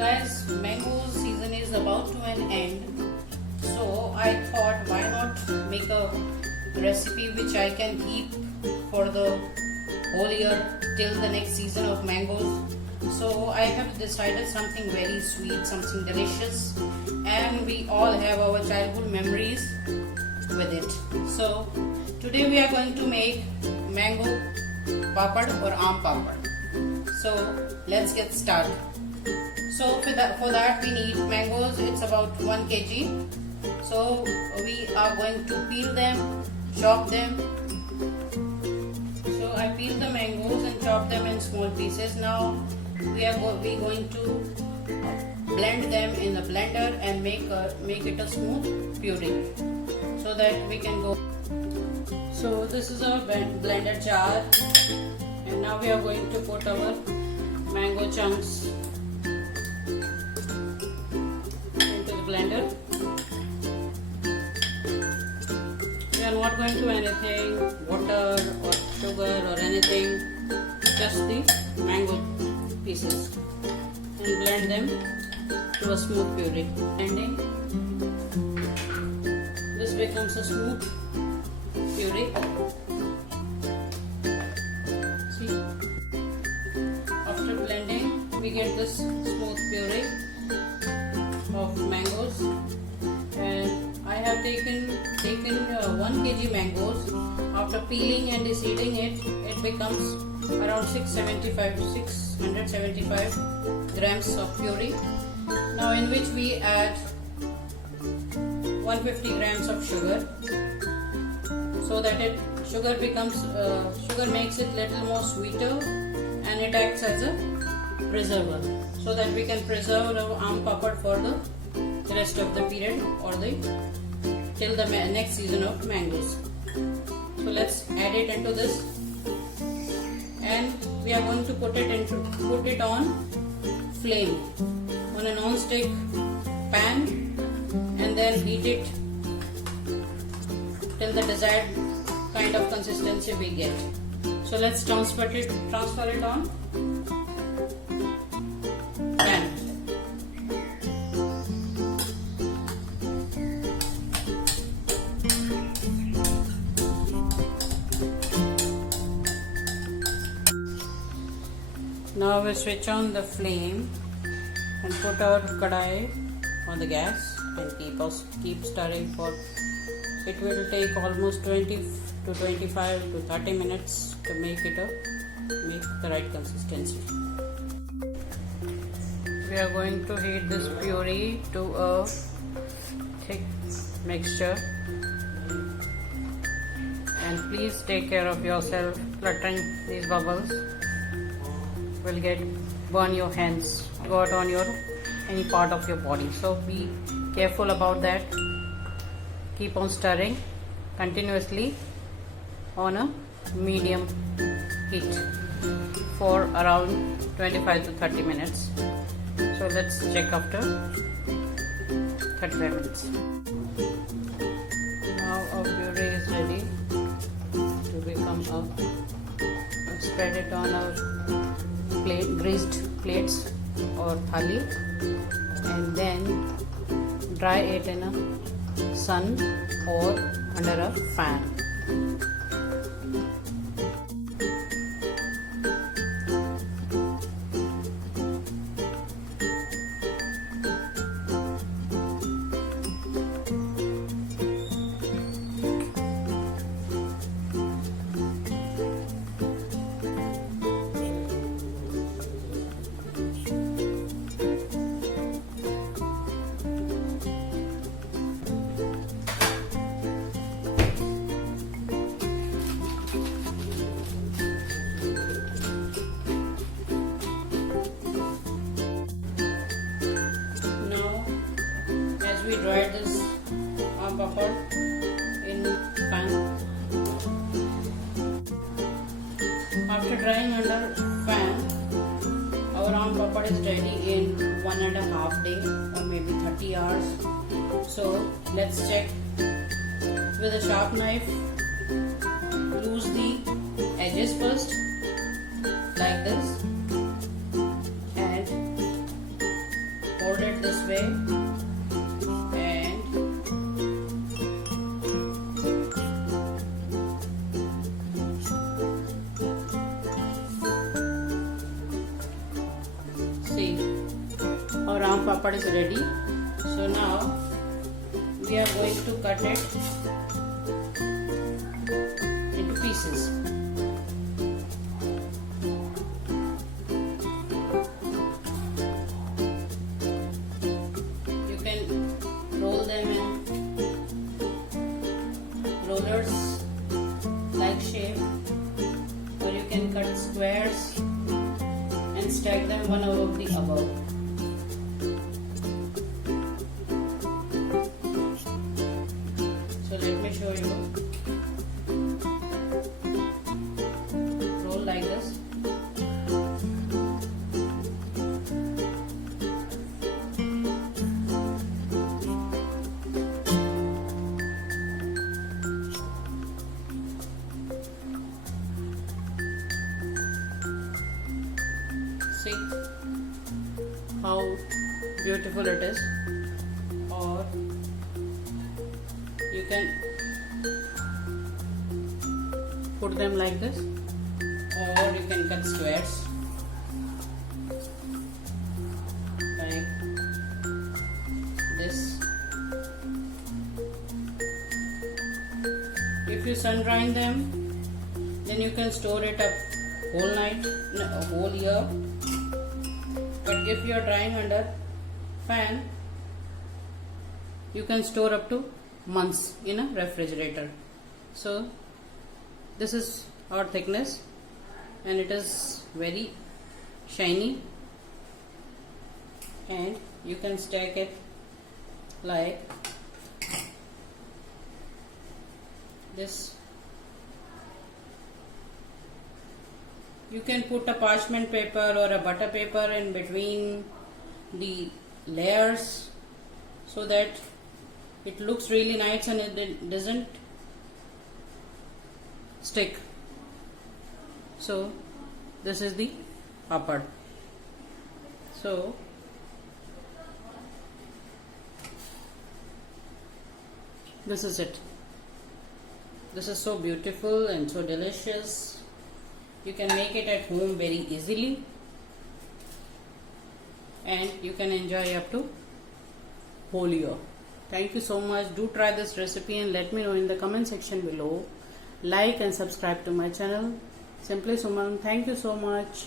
Guys, mango season is about to an end, so I thought why not make a recipe which I can keep for the whole year till the next season of mangoes. So I have decided something very sweet, something delicious, and we all have our childhood memories with it. So today we are going to make mango papad or Aam Papad. So let's get started. So for that we need mangoes. It's about 1 kg. So we are going to peel them, chop them. So I peel the mangoes and chop them in small pieces. Now we are going to blend them in the blender and make it a smooth puree, so that we can go. So this is our blender jar, and now we are going to put our mango chunks into the blender. We are not going to anything, water or sugar or anything, just the mango pieces, and blend them to a smooth puree. Blending, this becomes a smooth puree. See, after blending we get this smooth puree of mangoes, and I have taken 1 kg mangoes. After peeling and deseeding it becomes around 675 grams of puree. Now in which we add 150 grams of sugar, so that sugar makes it little more sweeter, and it acts as a preserver, so that we can preserve our Aam Papad for the rest of the period or till the next season of mangoes. So let's add it into this, and we are going to put it on flame on a non-stick pan, and then heat it till the desired kind of consistency we get. So let's transfer it on pan. Now we switch on the flame and put our kadai on the gas and keep stirring for. It will take almost 20 to 25 to 30 minutes to make the right consistency. We are going to heat this puree to a thick mixture, and please take care of yourself. Fluttering these bubbles will burn your hands, got on any part of your body. So be careful about that. Keep on stirring continuously on a medium heat for around 25 to 30 minutes. So let's check after 35 minutes. Now our puree is ready to become up. Spread it on our greased plates or thali, and then dry it in a sun or under a fan. We dry this Aam Papad in pan. After drying under fan, our Aam Papad is ready in 1.5 days or maybe 30 hours. So let's check with a sharp knife. Loose the edges first, like this, and way, and see, our Aam Papad is ready. So now we are going to cut it into pieces. You can roll them in rollers like shape, or you can cut squares and stack them one above the above. So let me show you. Roll like this. See how beautiful it is. Or you can put them like this, or you can cut squares like this. If you sun dry them, then you can store it up whole night, a whole year. But if you are drying under fan, you can store up to months in a refrigerator. So this is our thickness, and it is very shiny, and you can stack it like this. You can put a parchment paper or a butter paper in between the layers so that it looks really nice and it doesn't stick. So this is the papad. So this is it. This is so beautiful and so delicious. You can make it at home very easily, and you can enjoy up to whole year. Thank you so much. Do try this recipe and let me know in the comment section below. Like and subscribe to my channel. Simply Suman. Thank you so much.